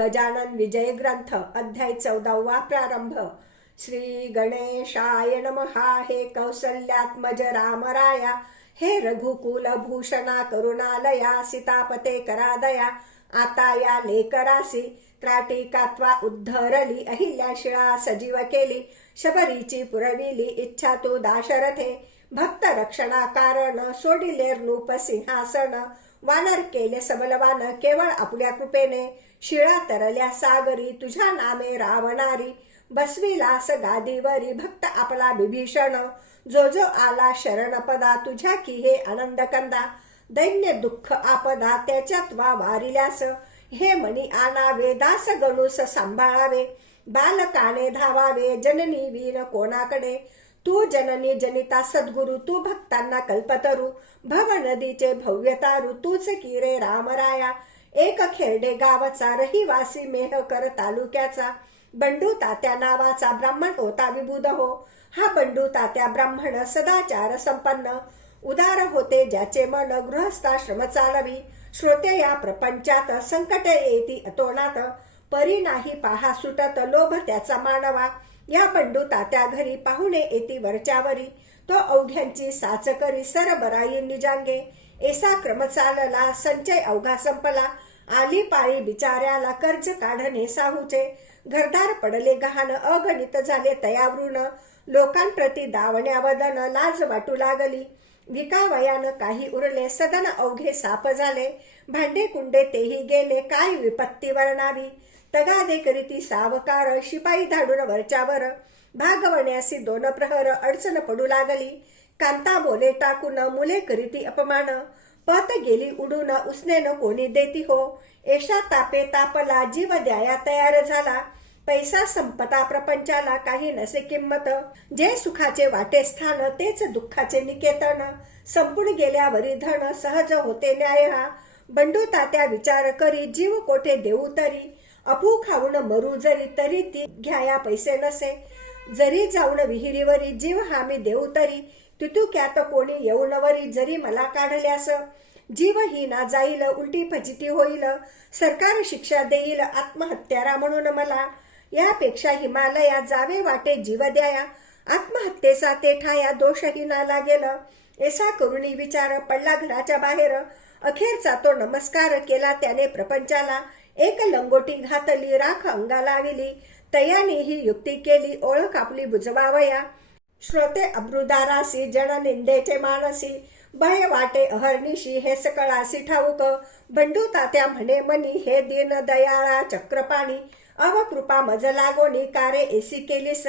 गजानन विजय ग्रंथ अध्याय चौदावा प्रारंभ. श्री गणेशाय नमहा हे कौसल्यात्मज रामराया. हे रघुकुल भूषणा करुणालया. सीतापते करादया. आता या लेकरासी त्राटिकात्वा उद्धरली अहिल्याशिळा सजीव केली. शबरीची पुरविली इच्छा तू दाशरथे. भक्त रक्षणा कारण सोडिले नूप सिंहासन वानर केले सबलवान केवळ आपल्या कृपेने. शिळा तरल्या सागरी तुझ्या नामे रावणारी. बसविलास गादीवरी भक्त आपला बिभीषण जो जो आला शरणपदा तुझ्या की हे आनंद कंदा दैन्य दुःख आपदा त्याच्यात वा वारिल्यास. हे मणी आणावे दास गणूस सांभाळावे. बालकाने धावावे जननी वीर कोणाकडे. तू जननी जनिता सद्गुरु तू भक्तांना कल्पतरू. भव नदीचे भव्य तारू तूच रामराया. एक खेरडे गावाचा रहिवासी मेहकर तालुक्याचा. बंडू तात्या नावाचा ब्राह्मण होता विबुध हो. हा बंडू तात्या ब्राह्मण सदाचार संपन्न. उदार होते ज्याचे मन गृहस्थाश्रम चालवी. श्रोते या प्रपंचात संकट येती अतोनात. परी नाही पाहा सुटत लोभ त्याचा मानवा. या बंडू तात्या घरी पाहुणे येती वरच्यावरी. तो अवघ्यांची साच करी सरबराई निजांगे. एसा क्रम चालला संचय अवघा संपला. आली पाळी बिचाऱ्याला कर्ज काढणे साहूचे. घरदार पडले गहाण अगणित झाले तयावृण. लोकांप्रती दावण्या वदन लाज वाटू लागली. विकावयानं काही उरले सदन अवघे साप झाले. भांडे कुंडे तेही गेले काय विपत्ती वर्णावी तगादे करीती सावकार शिपाई धाडून वरच्यावर. भागवण्यासी दोन प्रहर अडचण पडू लागली. कांता बोले टाकून मुले करीती अपमान. पत गेली उडून उसनेनं कोणी देती हो. एषा तापे तापला जीव द्याया तयार झाला. पैसा संपता प्रपंचाला काही नसे किंमत. जे सुखाचे वाटे स्थान तेच दुःखाचे निकेतन. संपून गेल्यावरी धन सहज होते न्याय हा बंडू तात्या विचार करी जीव कोठे देऊ तरी? अपू खाऊन मरू जरी तरी ती घ्याया पैसे नसे. जरी जाऊन विहिरीवरी जीव हामी देऊ तरी तुतुक्यात कोणी येऊन वरी जरी मला काढल्यास. जीव ही ना जाईल उलटी फजिती होईल. सरकार शिक्षा देईल आत्महत्यारा म्हणून मला. यापेक्षा हिमालया जावे वाटे जीव द्याया. आत्महत्येचा तेठाया दोषही ना लागेल ऐसा करुणी विचार पडला घराच्या बाहेर. अखेरचा तो नमस्कार केला त्याने प्रपंचाला. एक लंगोटी घातली राख अंगाला विली तयाने ही युक्ती केली ओळख आपली बुजवावया. श्रोते अब्रुदारासी जन निंदेचे मानसी. भय वाटे अहर्निशी हे सकळासी ठाऊक. बंडू तात्या म्हणे मनी हे दीन दयाळा चक्रपाणी. अवकृपा मज लागोनी कारे एसी केलीस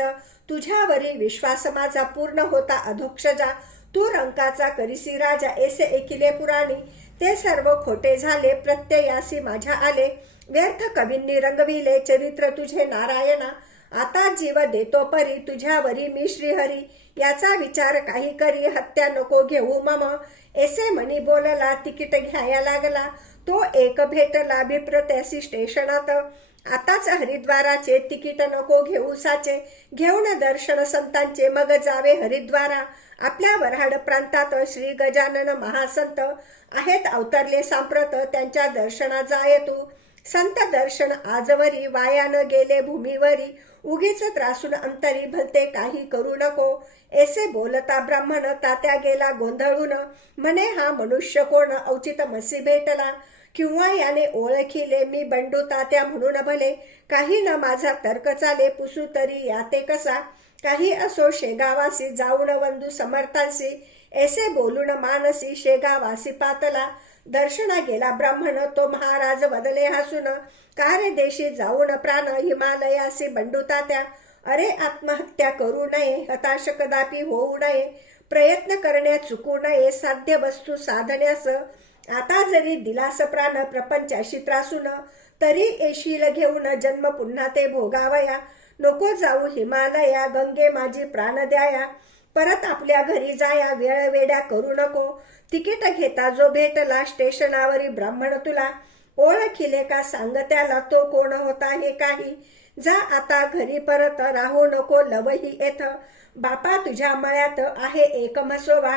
तुझ्यावरी विश्वास माझा पूर्ण होता अधोक्षजा. तू रंकाचा करिसी राजा एसे एकिले पुराणी. ते सर्व खोटे झाले प्रत्ययासी माझ्या आले. व्यर्थ कवींनी रंगविले चरित्र तुझे नारायणा. आता जीव देतो परी तुझ्यावरी मी श्रीहरी. याचा विचार काही करी हत्या नको घेऊ मम. एसे मनी बोलला तिकीट घ्याया लागला. तो एक भेटला भिप्र त्यासी स्टेशनात. आताच हरिद्वाराचे तिकीट नको घेऊ साचे. घेऊन दर्शन संतांचे मग जावे हरिद्वारा. आपल्या वऱ्हाड प्रांतात श्री गजानन महासंत आहेत अवतरले सांप्रत त्यांच्या दर्शना जाय तू संत दर्शन आजवरी वायान गेले भूमीवरी. उगीच त्रासून अंतरी भलते काही करू नको. ऐसे बोलता ब्राह्मण तात्या गेला गोंधळून. म्हणे हा मनुष्य कोण? औचित मसी भेटला. किंवा याने ओळखिले मी बंडू तात्या म्हणून भले काही ना माझा तर्क चाले पुसू तरी याते कसा? काही असो शेगावासी जाऊन वंदू समर्थांसी ऐसे बोलून मानसी शेगावासी पातला. दर्शना गेला ब्राह्मण तो महाराज बदले हसून कारे देशी जाऊन प्राण हिमालयासी बंडू तात्या? अरे आत्महत्या करू नये हताश कदापि होऊ नये प्रयत्न करण्यास चुकू नये साध्य वस्तू साधण्यास आता जरी दिलास प्राण प्रपंचाशी त्रासून तरी येशील घेऊन जन्म पुन्हा ते भोगावया. नको जाऊ हिमालया गंगे माझी प्राण द्याया. परत आपल्या घरी जाया वेळवेड्या करू नको. तिकीट घेता जो भेटला स्टेशनावरी ब्राह्मण तुला. ओळखिले का सांगत्याला तो कोण होता हे काही. जा आता घरी परत राहू नको लवही येथ बापा तुझ्या मळ्यात आहे एक म्हसोबा.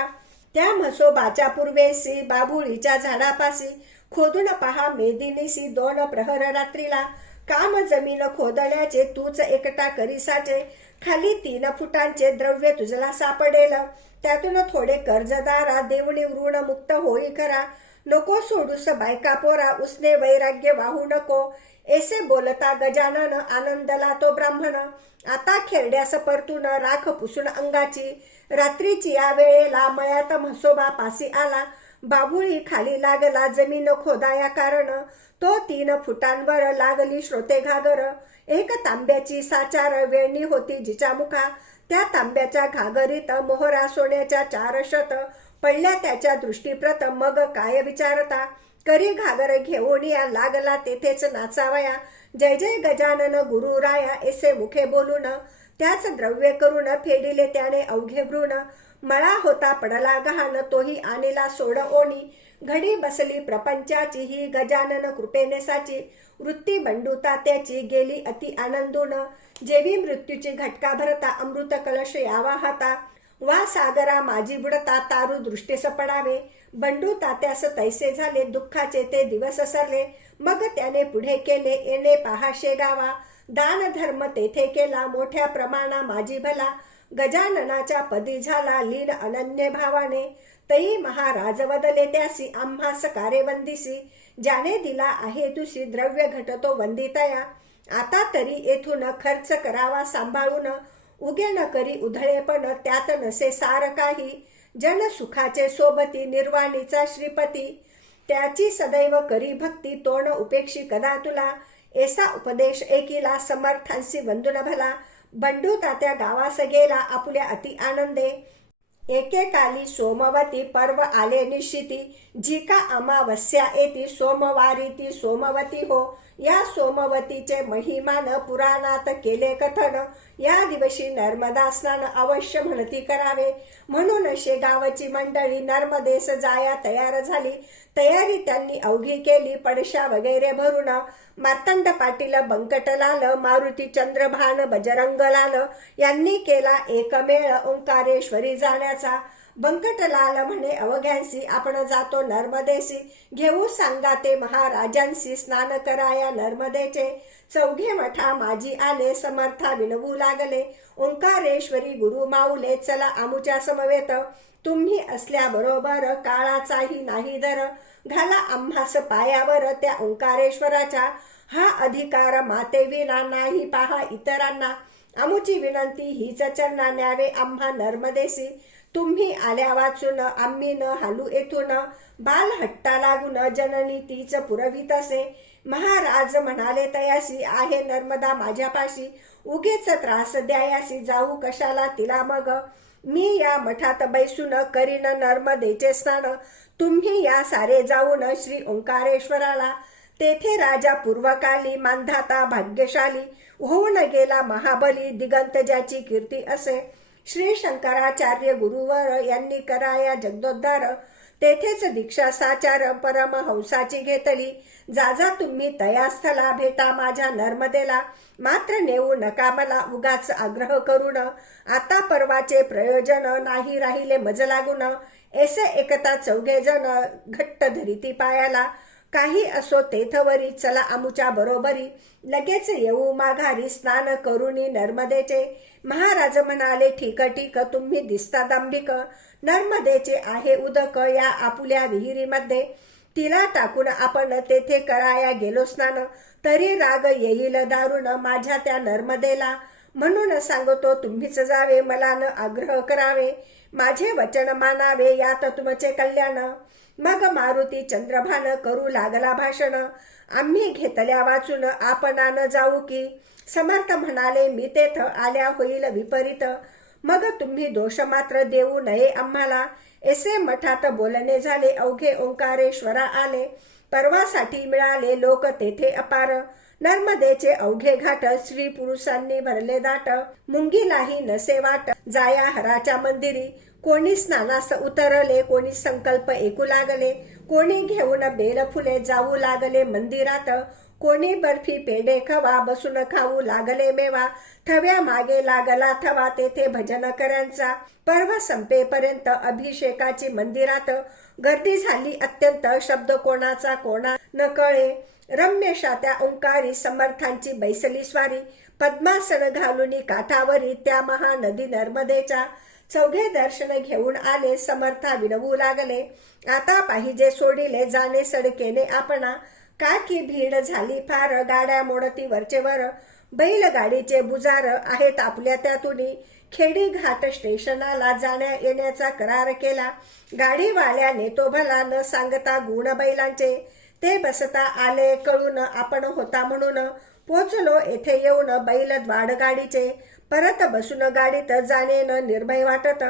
त्या म्हसोबाच्या पूर्वेसी बाबुळीच्या झाडापाशी खोदून पहा मेदिनीसी दोन प्रहर रात्रीला. काम जमीन खोदण्याचे तूच एकटा करीसाचे. खाली तीन फुटांचे द्रव्य तुझला सापडेल. त्यातून थोडे कर्जदारा देवणी ऋण मुक्त होई करा. नको सोडूस बायका पोरा उसने वैराग्य वाहू नको. ऐसे बोलता गजानन आनंदला तो ब्राह्मण. आता खेरड्यास परतून राख पुसून अंगाची. रात्रीची या वेळेला मयात म्हसोबा पासी आला. बाबुळी खाली लागला जमीन खोदाया कारण. तो तीन फुटांवर लागली श्रोते घागर. एक तांब्याची साचार वेळणी होती जिच्या मुखा त्या तांब्याच्या घागरीत मोहरा सोन्याच्या चार शत. पडल्या त्याच्या दृष्टीप्रत मग काय विचारता? करी घागर घेऊन या लागला तेथेच नाचावया. जय जय गजानन गुरु राया एसे मुखे बोलून. त्याच द्रव्य करून फेडिले त्याने अवघे भ्रूण. मळा होता पडला गहाण तोही आणला सोड ओणी. घडी बसली प्रपंचाची ही गजानन कृपेने साची. वृत्ती बंडूता त्याची गेली अति आनंदून. जेवी मृत्यूची घटका भरता अमृत कलश यावा हाता. वा सागरा माझी बुडता तारू दृष्टीस पडावे. बंडू तात्यास तैसे झाले दुःखाचे ते दिवस सरले. मग त्याने पुढे केले येणे पहाशे गावा. दान धर्म तेथे केला मोठ्या प्रमाणा माझी भला. गजाननाच्या पदी झाला लीन अनन्य भावाने. तई महाराज वदले त्यासी आम्हास कारे वंदिसी. ज्याने दिला आहे तुशी द्रव्य घटतो वंदितया. आता तरी येथून खर्च करावा सांभाळून. उगे न करी उधळेपण त्यात नसे सार काही. जन सुखाचे सोबती निर्वाणीचा श्रीपती. त्याची सदैव करी भक्ती तोंड उपेक्षी कदा तुला? ऐसा उपदेश एकीला समर्थांसी वंदुन भला. बंडू तात्या गावास गेला आपुल्या अति आनंदे. एकेकाली सोमवती पर्व आले निश्चिती. जी का अमावस्या येती सोमवारी ती सोमवती हो. या सोमवतीचे महिमान पुराणात केले कथन. या दिवशी नर्मदा स्नान अवश्य म्हणती करावे. म्हणून शेगावची मंडळी नर्मदेस जाया तयार झाली. तयारी त्यांनी अवघी केली पडशा वगैरे भरून. मार्तंड पाटील बंकटलाल मारुती चंद्रभान बजरंगलाल यांनी केला एकमेळ ओंकारेश्वरी जाण्याचा. बंकटलाल म्हणे अवघ्यांसी आपण जातो नर्मदेसी घेऊ सांगा ते महाराजांशी स्नान कराया नर्मदेचे. चौघे मठा माझी आले समर्था विनवू लागले. ओंकारेश्वरी गुरु माऊले चला आमुच्या समवेत. तुम्ही असल्याबरोबर काळाचाही नाही दर. घाला आम्हास पायावर त्या ओंकारेश्वराच्या. हा अधिकार मातेविना नाही पहा इतरांना. आमुची विनंती हीच चरणा न्यावे आम्हा नर्मदेसी तुम्ही आल्या वाचून आम्ही न हालू येथून. बाल हट्टा लागून जननी तीच पुरवीत असे. महाराज म्हणाले तयासी आहे नर्मदा माझ्यापाशी. उगेच त्रास द्यायासी जाऊ कशाला तिला मग? मी या मठात बैसून करीन नर्मदेचे स्नान. तुम्ही या सारे जाऊन श्री ओंकारेश्वराला. तेथे राजा पूर्वकाली मांधाता भाग्यशाली. होऊन गेला महाबली दिगंत ज्याची कीर्ती असे. श्री शंकराचार्य गुरुवर यांनी कराया जगदोद्धार. तेथेच दीक्षा साचार परमहंसाची घेतली. जाजा तुम्ही तयास्थला भेटा माझ्या नर्मदेला. मात्र नेऊ नका मला उगाच आग्रह करून. आता परवाचे प्रयोजन नाही राहिले मज लागून ऐसे एकता चौघे जण घट्ट धरिती पायाला. काही असो तेथवरी चला आमुच्या बरोबरी. लगेच येऊ माघारी स्नान करुणी नर्मदेचे. महाराज म्हणाले ठीक ठीक तुम्ही दिसता दांभिक. नर्मदेचे आहे उदक या आपुल्या विहिरीमध्ये. तिला टाकून आपण तेथे कराया गेलो स्नान. तरी राग येईल दारुण माझ्या त्या नर्मदेला. म्हणून सांगतो तुम्हीच जावे मला न आग्रह करावे. माझे वचन मानावे यात तुमचे कल्याण. मग मारुती चंद्रभान करू लागला भाषण. आम्ही घेतल्या वाचून आपणानं जाऊ की? समर्थ म्हणाले मी तेथ आल्या होईल विपरीत. मग तुम्ही दोष मात्र देऊ नये आम्हाला. ऐसे मठात बोलणे झाले अवघे ओंकारेश्वरा आले. पर्वासाठी मिळाले लोक तेथे अपार. नर्मदेचे अवघे घाट स्त्री पुरुषांनी भरले दाट. मुंगीलाही नसे वाट जाया हराच्या मंदिरी. कोणी स्नानास उतरले कोणी संकल्प ऐकू लागले कोणी घेऊन बेलफुले जाऊ लागले मंदिरात कोणी बर्फी पेढे खवा बसून खाऊ लागले मेवा थव्या मागे लागला थवा तेथे भजन करांचा पर्व संपेपर्यंत अभिषेकाची मंदिरात गर्दी झाली अत्यंत शब्द कोणाचा कोणा न कळे रम्यशा त्या ओंकारी समर्थांची बैसली स्वारी पद्मासन घालून काठावरी त्या महानदी नर्मदेच्या चौघे दर्शन घेऊन आले समर्था विनवू लागले. आता पाहिजे सोडिले जाणे सडकेने आपणा. का की भीड झाली? फार गाड्या मोडती वरचेवर बैलगाडीचे बुजार आहेत आपल्या त्यातून खेडी घाट स्टेशनाला जाण्या येण्याचा करार केला. गाडीवाल्याने तो भला न सांगता गुण बैलांचे. ते बसता आले कळून आपण होता म्हणून. पोचलो येथे येऊन बैल द्वाड गाडीचे. परत बसून गाडीत जाणे निर्भय वाटत.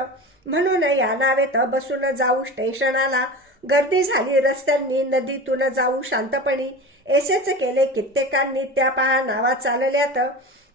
म्हणून या नावेत बसून जाऊ स्टेशनाला. गर्दी झाली रस्त्यांनी नदीतून जाऊ शांतपणी. एसेच केले कित्येकांनी त्या पहा नावा चालल्यात.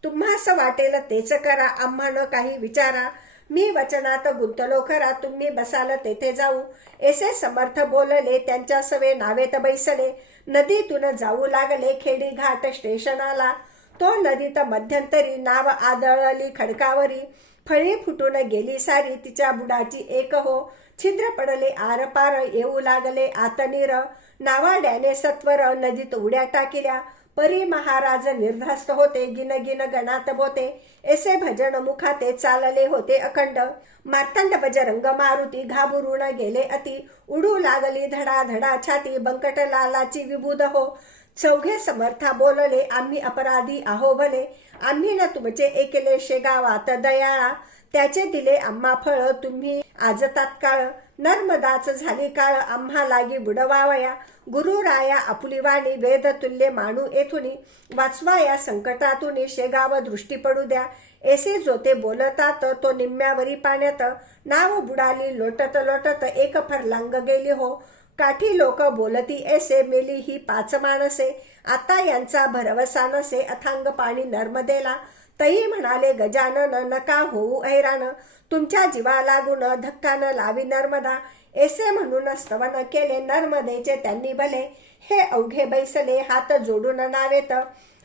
तुम्हास वाटेल तेच करा आम्हाला काही विचारा. मी वचनात गुंतलो खरा तुम्ही बसाल तेथे जाऊ. एसे समर्थ बोलले त्यांच्या सवे नावेत बैसले. नदीतून जाऊ लागले खेडी घाट स्टेशनाला. तो नदीत मध्यंतरी नाव आदळली खडकावरी. फळी फुटून गेली सारी तिच्या बुडाची एक हो. छिद्र पडले आरपार येऊ लागले आतनीर. नावाड्याने सत्वर नदीत उड्या टाकिल्या. परी महाराज निर्धास्त होते गिन गिन गणात बोते. एसे भजन मुखाते चालले होते अखंड. मार्तंड बजरंग मारुती घाबरून गेले अति. उडू लागली धडा धडा छाती बंकट लालाची विभूद हो. चौघे समर्था बोलले आम्ही अपराधी आहो भले. आम्ही ना तुमचे एकले शेगावात दयाळा. त्याचे दिले आम्हा फळ. तुम्ही आज तात्काळ नर्मदाच झाली काळ. आम्हा लागी बुडवावया. गुरुराया आपुली वाणी वेद तुल्य मानू येथुनी. वाचवाया संकटातून. शेगाव दृष्टी पडू द्या. एसे जोते बोलतात. तो निम्म्यावरी पाण्यात. नाव बुडाली लोटत लोटत. एक फरलांग गेली हो. काठी लोक बोलती ऐसे मिली ही पाच माणसे. आता यांचा भरवसा नसे अथांग पाणी नर्मदेला. तई म्हणाले गजानन नका होऊ ऐरान. तुमच्या जीवा लागून धक्का न लावी नर्मदा. ऐसे म्हणून स्तवन केले नर्मदेचे त्यांनी भले. हे अवघे बैसले हात जोडून नावेत.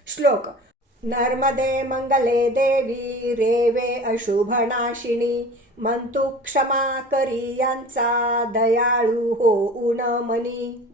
श्लोक नर्मदे मंगले देवी रेवे अशुभनाशिनी मन्तु क्षमा करी यांचा दयाळू होऊन मनी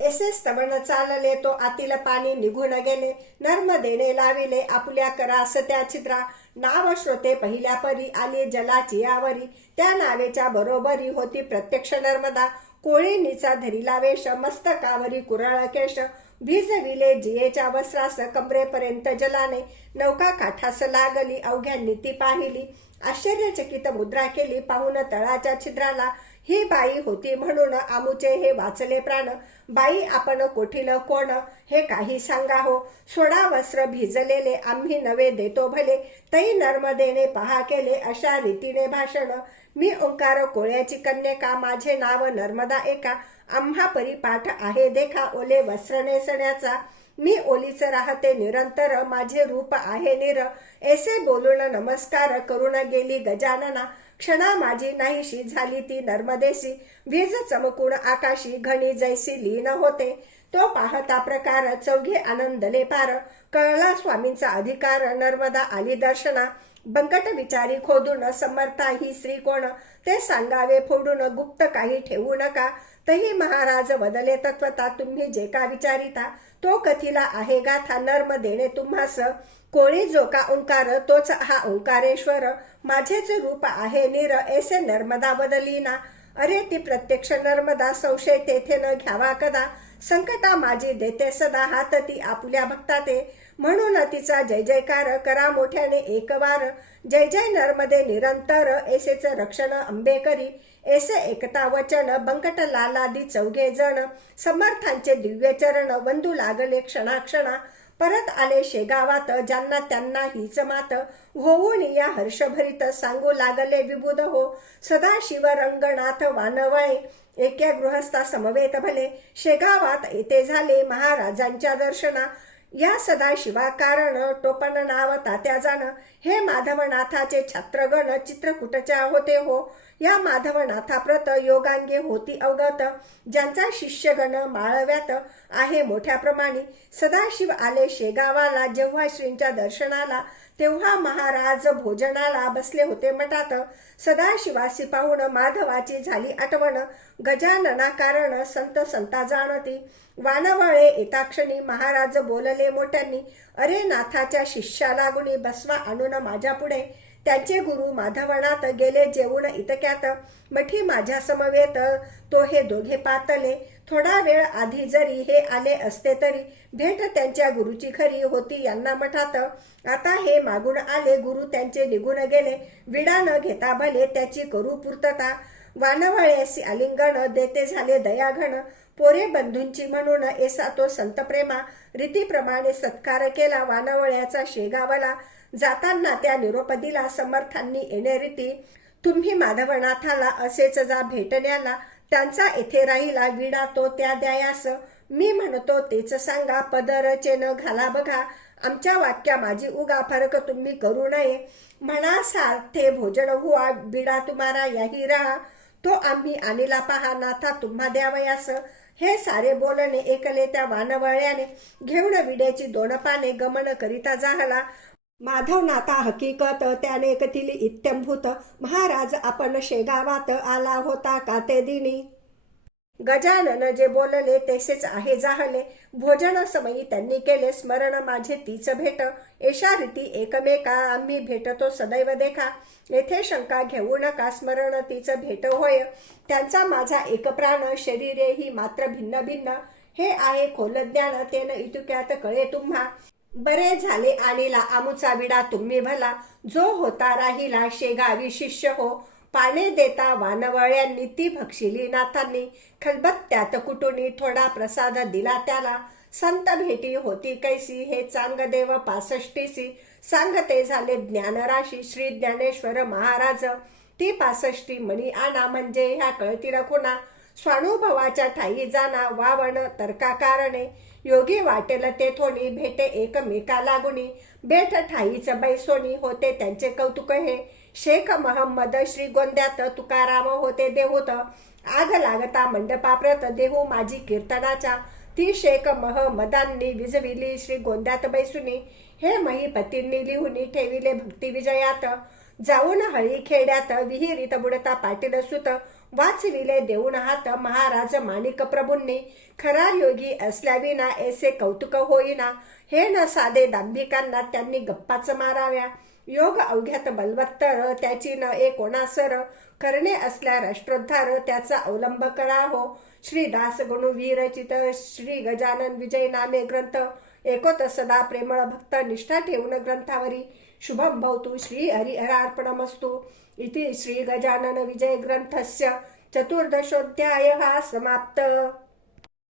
एसे स्तवण चालले तो आतील पाणी निघून गेले. नर्मदेने लाविले आपल्या करास त्या छिद्रा. नाव श्रोते पहिल्या परी आली जलाची आवरी. त्या नावेच्या बरोबरी होती प्रत्यक्ष नर्मदा. कोळीनीचा धरिला वेश मस्तकावरी कुरळ केश. भिजविले जियेच्या वस्त्रास कमरेपर्यंत जलाने नौका काठास लागली. अवघ्यांनी ती पाहिली. आश्चर्यचकित मुद्रा केली पाहून तळाच्या छिद्राला ही बाई होती म्हणून आमुचे हे वाचले प्राण. बाई आपण कोठील कोण हे काही सांगा हो. सोडा वस्त्र भिजलेले आम्ही नवे देतो भले. तई नर्मदेने पहा केले अशा रीतीने भाषण. मी ओंकार कोळ्याची कन्यका माझे नाव नर्मदा एका. आम्हा परिपाठ आहे देखा. ओले वस्त्र नेसण्याचा मी ओलीच राहते निरंतर माझे रूप आहे निर. ऐसे बोलून नमस्कार करून गेली गजानना. क्षणा माझी नाहीशी झाली ती नर्मदेशी. वीज चमकून आकाशी घणी जैसी लीन होते. तो पाहता प्रकार चौघे आनंदले पार. कळला स्वामींचा अधिकार नर्मदा आली दर्शना. बंकट विचारी खोदून समर्था ही स्त्री कोण ते सांगावे फोडून गुप्त काही ठेवू नका. तही महाराज वदले तत्वता तुम्ही जे का विचारिता? तो कथिला आहे गाथा नर्म देणे तुम्हास. कोळी जो का ओंकार तोच हा ओंकारेश्वर. माझेच रूप आहे निर ऐसे नर्मदा बदलीना. अरे ती प्रत्यक्ष नर्मदा संशय तेथे न घ्यावा कदा? संकटा माझी देते सदा हात ती आपुल्या भक्ताते. म्हणून तिचा जय जयकार करा मोठ्याने एक वार. जय जय नर्मदे निरंतर एसेच रक्षण अंबे करी. एसे एकता वचन बंकट लालादी चौघे जण. समर्थांचे दिव्य चरण बंधू लागले क्षणाक्षणा. परत आले शेगावात ज्यांना त्यांना हीच मात. होऊन या हर्षभरीत सांगू लागले विबुध हो. सदाशिव रंगनाथ वानवळे. एके गृहस्था समवेत भले. शेगावात येथे झाले महाराजांच्या दर्शना. या सदाशिवा कारण टोपण नाव तात्या जाण. हे माधवनाथाचे छात्रगण चित्रकूटच्या होते हो. या माधवनाथाप्रत योगांगे होती अवगत. ज्यांचा शिष्यगण माळव्यात आहे मोठ्या प्रमाणे सदाशिव आले शेगावाला जेव्हा श्रींच्या दर्शनाला. तेव्हा महाराज भोजनाला बसले होते मठात. सदाशिवासी पाहून माधवाची झाली आठवण. गजानना कारण संत संता जाणती. वानवळे एताक्षणी महाराज बोलले मोठ्यांनी अरे नाथाच्या शिष्याला गुणी बसवा आणून माझ्या पुढे. त्यांचे गुरु माधवनात गेले जेवून इतक्यात. मठी माझ्या समवेत. तो हे दोघे पातले. थोडा वेळ आधी जरी हे आले असते तरी भेट त्यांच्या गुरुची खरी होती यांना मठात. आता हे मागून आले गुरु त्यांचे निघून गेले. विडा न घेता भले त्याची करू पूर्तता. वानवळेसी आलिंगण देते झाले दयाघण पोरे बंधूंची म्हणून एसा तो संतप्रेमा. रीतीप्रमाणे सत्कार केला वानवळ्याचा शेगावला. जाताना त्या निरोपदीला समर्थांनी येणे रीती. तुम्ही माधवनाथाला असेच जा भेटण्याला. त्यांचा येथे राहिला विडा तो त्या द्यायास. मी म्हणतो तेच सांगा पदरचे न घाला बघा. आमच्या वाक्या माझी उगा फरक तुम्ही करू नये. म्हणा सारथे भोजन हुआ बिडा तुम्हारा याही राहा. तो आम्ही आणीला पहा नाथा तुम्हा द्यावयास. हे सारे बोलणे एकले त्या वानवळ्याने. घेऊन विड्याची दोन पाने गमन करिता जाहला. माधवनाथा हकीकत त्याने कथिली इत्यंभूत. महाराज आपण शेगावात आला होता का ते दिनी? गजानन जे बोलले तसेच आहे जाहले. भोजन समयी त्यांनी केले स्मरण माझे तीच भेट. एशा रीती एकमेका आम्ही भेटतो सदैव देखा. येथे शंका घेऊ नका स्मरण तीच भेट होय. त्यांचा माझा एक प्राण शरीरे ही मात्र भिन्न भिन्न. हे आहे खोल ज्ञान तेन इतुक्यात कळे तुम्हा. बरे झाले आणिला आमुचा विडा तुम्ही भला. जो होता राहिला शेगावी शिष्य हो. पाने देता वानवळ्यांनी ती भक्षिली नाथांनी. खलबत्त्यात कुटुनी थोडा प्रसाद दिला त्याला. संत भेटी होती कैसी हे चांगदेव पासष्टीसी. सांगते झाले ज्ञानराशी श्री ज्ञानेश्वर महाराज. ती पासष्टी मणी आणा म्हणजे ह्या कळती रखुना स्वानुभवाच्या ठाई जाना वावण तर्काकारणे. योगी वाटेल ते थोणी भेटे एकमेका लागुनी बेट ठाईच बैसोनी होते त्यांचे कौतुक हे. शेख महम्मद श्री गोंद्यात तुकाराम होते देहूत. आग लागता मंडपाप्रत देहू माझी कीर्तनाच्या ती शेख महमदांनी विजविली श्री गोंद्यात बैसुनी. हे महीपतींनी लिहुनी ठेविले भक्ती विजयात. जाऊन हळी खेड्यात विहिरीत बुडता पाटील सुत. वाचविले देऊन हात महाराज माणिकप्रभूंनी खरा योगी असल्याविना ऐसे कौतुक होईना. हे न साधे दांभिकांना त्यांनी गप्पाच माराव्या. योग अवघ्यात बलवत्तर त्याची न ए कोणासर करणे असल्या राष्ट्रोद्धार त्याचा अवलंब करा हो श्री दास गुणू वीरचित श्री गजानन विजय नामे ग्रंथ एकोत सदा प्रेमळ भक्त निष्ठा ठेवून ग्रंथावरी. शुभम भवतु श्री हरिहरार्पणमस्तु इति श्री गजानन विजय ग्रंथस्य चतुर्दशोऽध्यायः समाप्त।